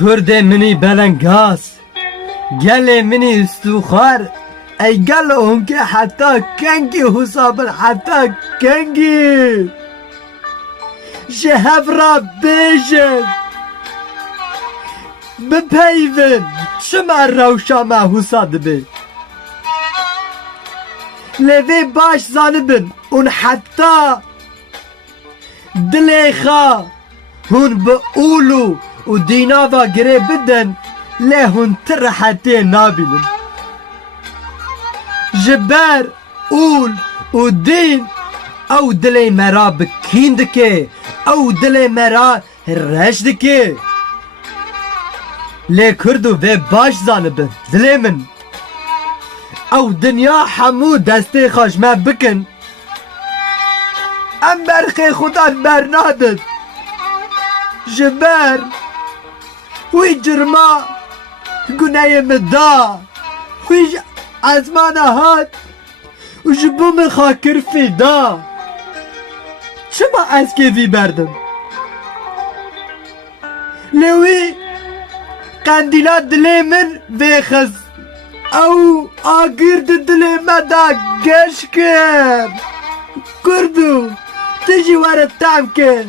کرد منی بلنگاس گل منی استوخار ای گل اون که حتی کنگی حسابن حتی کنگی جهب را بیجن بپیون چما روشا ما حساد بی لوی باش زانبن اون حتی دلی خوا هون به اولو و دیناوا گره بدن لی هون تر حتی نابینن جبر اول و دین او دلی مرا بکین دکه او دلی مرا رش دکه لی کردو و باش زانبن دلی من او دنیا همو دسته خوش ما بکن ام برخی خدا برنادد جبر وی جرما گناه مدا وی ازمان هات و جبو من خاکر فیدا چما از که وی بردم لوی قندیلا دلی من ویخز او آگرد دلی مدا گش کرد کردو تجی واره تام که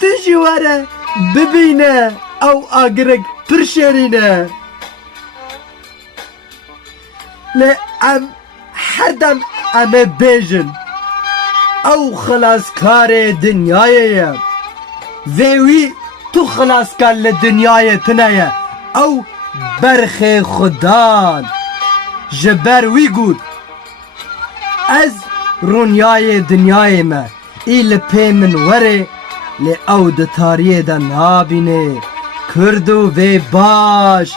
تجی واره ببینه او آگرگ پرشرینه لی ام حدم امه بیجن او خلاصکار دنیایه ویوی تو خلاصکار لدنیای تنیه او برخ خدان جبر وی گود از رونیای دنیای ما ایل پی من وره لی او ده تاریه ده نابینه کردو وی باش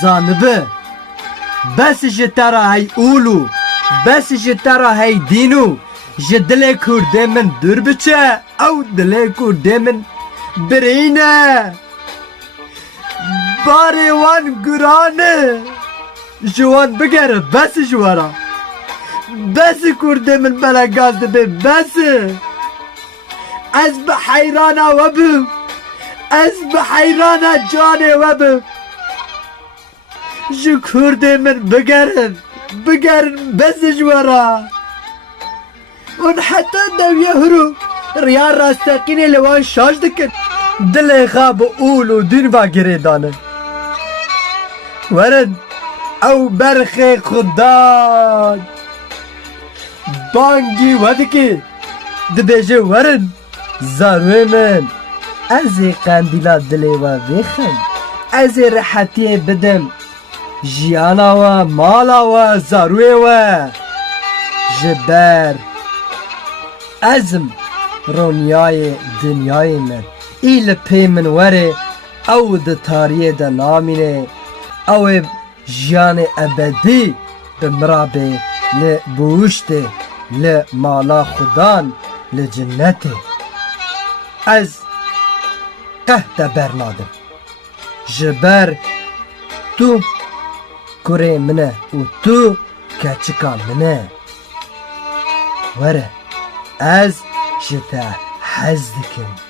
زانبه بس جترا هی اولو بس جترا هی دینو جدل کرده من دور بچه او دل کرده من برینه باری وان گرانه جوان بگره بس جوارا بس کرده من بلنگاز ده بس از به حیرانا وبم از به حیرانا جانه وبم جو کرده من بگرن بس جوارا اون حتی دویه هرو ریان راستقینه لوان شاش دکن دل خواب اول و دین و گره دانه ورن او برخ خدا بانگی ودکی دبیجه ورن زاروی من از قندیلا دلی و بخن از راحتی بدم جیانا و مالا و زاروی و جبر ازم رونیای دنیای من ایل پی من وره او ده تاریه ده نامینه او جیان ابدی بمرابه لبوشته لمالا خدان لجنته از قهد برنادم جبر تو کره منه و تو کچکا منه وره از جتا حز دکم